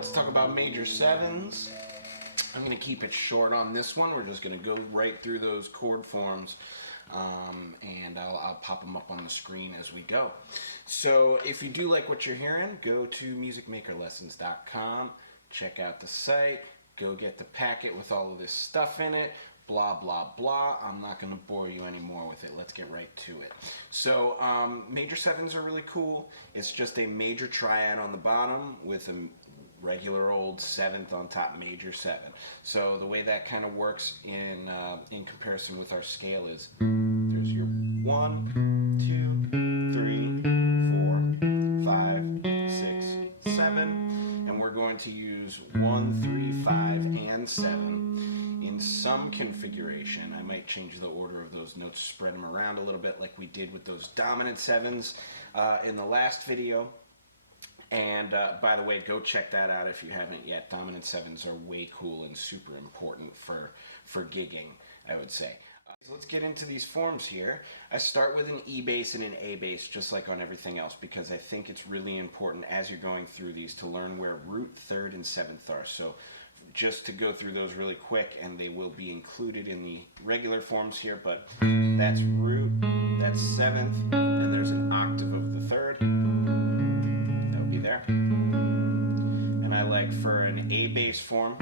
let's talk about major sevens. I'm going to keep it short on this one. We're just going to go right through those chord forms, and I'll pop them up on the screen as we go. So if you do like what you're hearing, go to musicmakerlessons.com, check out the site, go get the packet with all of this stuff in it, blah, blah, blah. I'm not going to bore you anymore with it. Let's get right to it. So major sevens are really cool. It's just a major triad on the bottom with a regular old seventh on top, major seven. So the way that kind of works in comparison with our scale is there's your 1, 2, 3, 4, 5, 6, 7, and we're going to use 1, 3, 5, and 7 in some configuration. I might change the order of those notes, spread them around a little bit like we did with those dominant sevens in the last video. And by the way, go check that out if you haven't yet. Dominant sevens are way cool and super important for gigging, I would say. So let's get into these forms here. I start with an E bass and an A bass, just like on everything else, because I think it's really important as you're going through these to learn where root, third, and seventh are. So just to go through those really quick, and they will be included in the regular forms here, but that's root, that's seventh, and there's an octave of the third. There. And I like for an A bass form,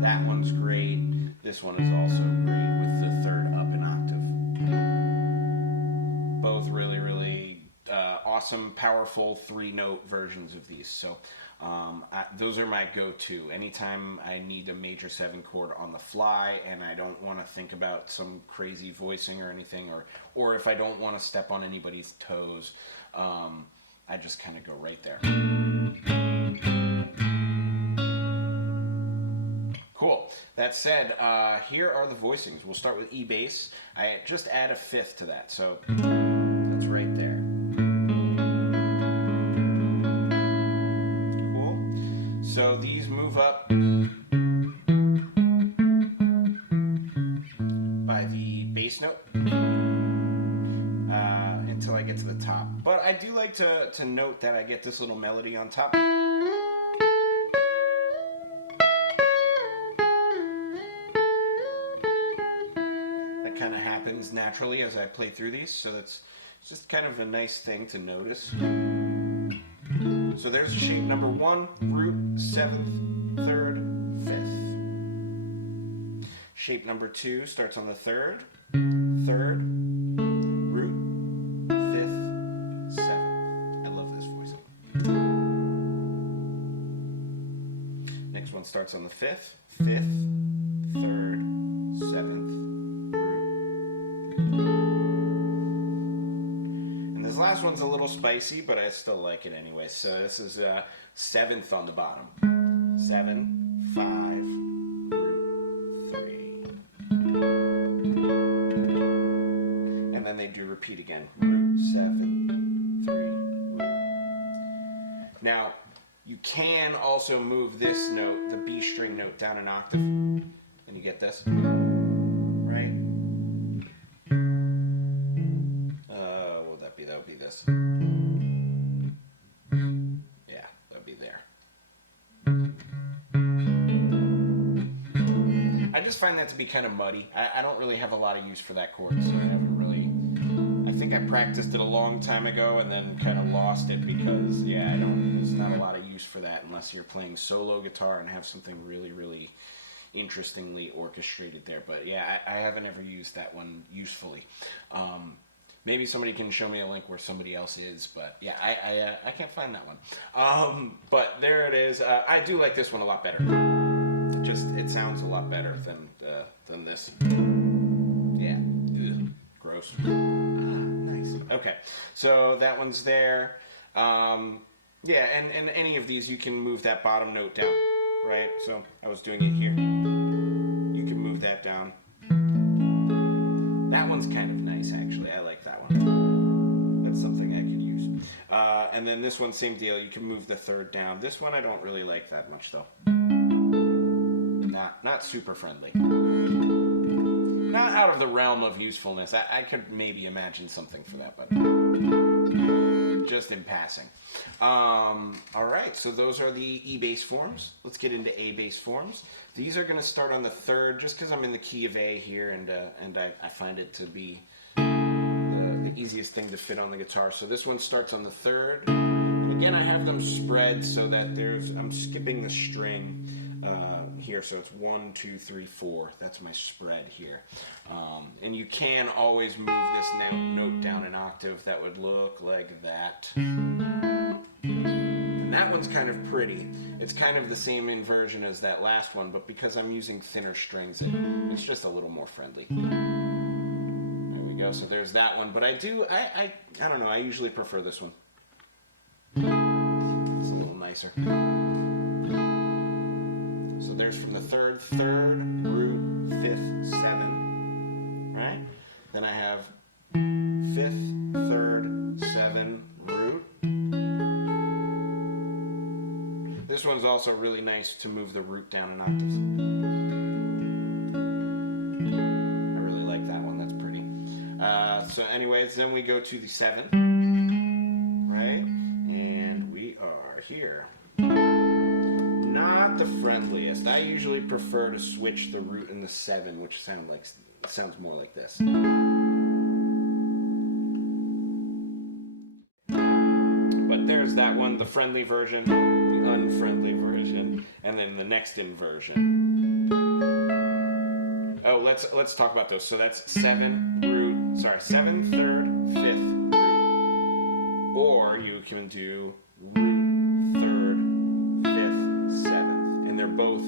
that one's great. This one is also great with the third up an octave. Both really, really awesome, powerful 3-note versions of these. So those are my go-to. Anytime I need a major 7 chord on the fly and I don't want to think about some crazy voicing or anything, or if I don't want to step on anybody's toes, I just kind of go right there. Cool. That said, here are the voicings. We'll start with E bass. I just add a fifth to that, so that's right there. Cool. So these move up by the bass note until I get to the top. But I do like to note that I get this little melody on top. That kind of happens naturally as I play through these, so that's just kind of a nice thing to notice. So there's shape number 1, root, 7th, 3rd, 5th. Shape number 2 starts on the 3rd, 3rd, root, 5th, 7th. I love this voice. Next one starts on the 5th, 5th, 3rd, 7th, root. And this last one's a little spicy, but I still like it anyway. So this is 7th on the bottom. 7, 5, root, 3. And then they do repeat again. Root, 7, 3, root. Now, you can also move this note, the B string note, down an octave. And you get this. Right? What would that be? That would be this. Yeah, that would be there. I just find that to be kind of muddy. I don't really have a lot of use for that chord, so I haven't really... I think I practiced it a long time ago and then kind of lost it because, yeah, there's not a lot of use for that unless you're playing solo guitar and have something really, really interestingly orchestrated there. But yeah, I haven't ever used that one usefully. Maybe somebody can show me a link where somebody else is, but yeah, I can't find that one. But there it is. I do like this one a lot better. It sounds a lot better than this. Yeah. Ugh. Gross. Nice. Okay, so that one's there. Yeah, and any of these you can move that bottom note down, right? So I was doing it here. You can move that down. That one's kind of nice, actually. I like that one. That's something I could use. And then this one, same deal. You can move the 3rd down. This one I don't really like that much, though. Not super friendly. Not out of the realm of usefulness. I could maybe imagine something for that, but just in passing. All right. right, so those are the E bass forms. Let's get into A bass forms. These are going to start on the third, just because I'm in the key of A here, and I find it to be the easiest thing to fit on the guitar. So this one starts on the third. And again, I have them spread so that I'm skipping the string here, so it's 1, 2, 3, 4. That's my spread here. And you can always move this note down an octave. That would look like that. And that one's kind of pretty. It's kind of the same inversion as that last one, but because I'm using thinner strings, it's just a little more friendly. There we go. So there's that one. But I don't know. I usually prefer this one. It's a little nicer. So there's from the third, root, fifth, 7, right? Then I have fifth, third, 7, root. This one's also really nice to move the root down in octaves. I really like that one, that's pretty. So anyways, then we go to the 7, right? And we are here. Not the friendliest. I usually prefer to switch the root and the 7, which sounds more like this. But there's that one, the friendly version, the unfriendly version, and then the next inversion. Oh, let's talk about those. So that's 7, 7, third, 5th, root. Or you can do root, 3rd, 5th, 7th. And they're both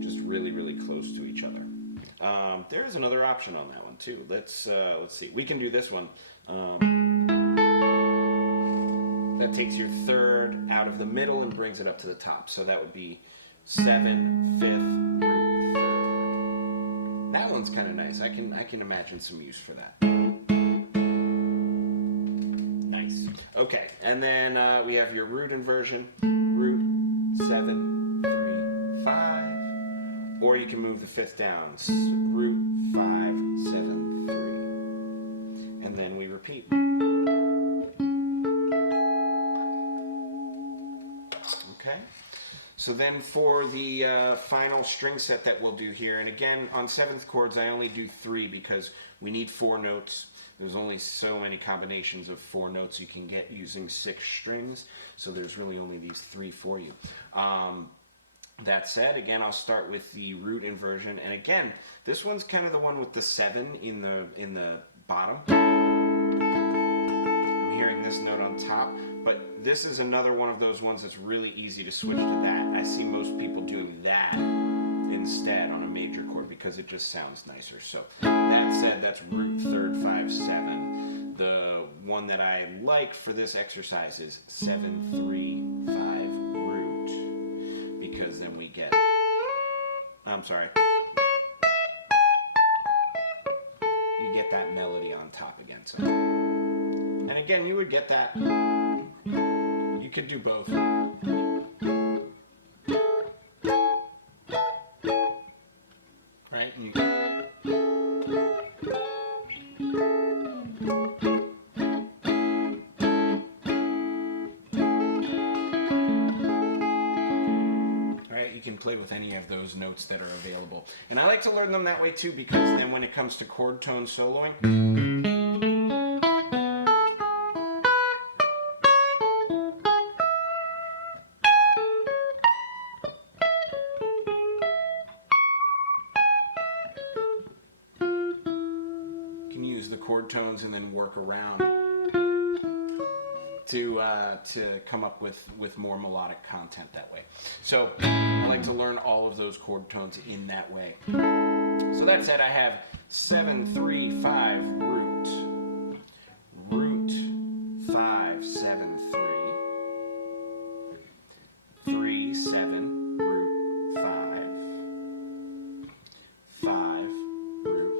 just really, really close to each other. There is another option on that one too. Let's see. We can do this one. That takes your 3rd out of the middle and brings it up to the top. So that would be 7, 5th, root, 3rd. That one's kind of nice. I can imagine some use for that. Nice. Okay, and then we have your root inversion. Root, 7, 3, 5. Or you can move the 5th down. Root, 5, 7, 3. And then we repeat. Okay. So then for the final string set that we'll do here, and again, on 7th chords, I only do 3 because we need 4 notes. There's only so many combinations of 4 notes you can get using 6 strings, so there's really only these 3 for you. That said, again, I'll start with the root inversion, and again, this one's kind of the one with the 7 in the bottom. I'm hearing this note on top, but this is another one of those ones that's really easy to switch to that. I see most people doing that instead on a major chord because it just sounds nicer. So that said, that's root, 3rd, 5, 7. The one that I like for this exercise is 7, 3, 5, root, because then we get, I'm sorry, you get that melody on top again. So, and again, you would get that. You could do both. Right? And you can play with any of those notes that are available. And I like to learn them that way too, because then when it comes to chord tone soloing, chord tones and then work around to come up with more melodic content that way. So I like to learn all of those chord tones in that way. So that said, I have 7, 3, 5, root, root, 5, 7, 3, 3, 7, root, 5, 5, root,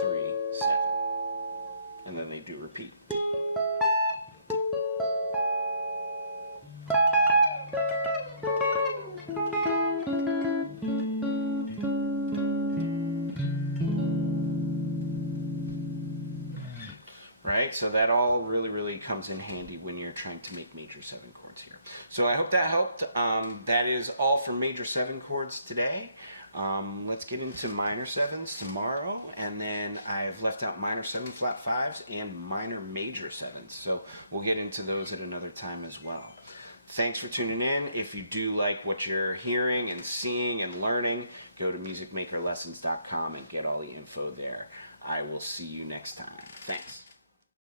3, 7. And then they do repeat. right? So that all really comes in handy when you're trying to make major 7 chords here. So I hope that helped. That is all for major 7 chords today. Let's get into minor 7s tomorrow, and then I've left out minor 7 flat 5s and minor major 7s. So we'll get into those at another time as well. Thanks for tuning in. If you do like what you're hearing and seeing and learning, go to musicmakerlessons.com and get all the info there. I will see you next time. Thanks.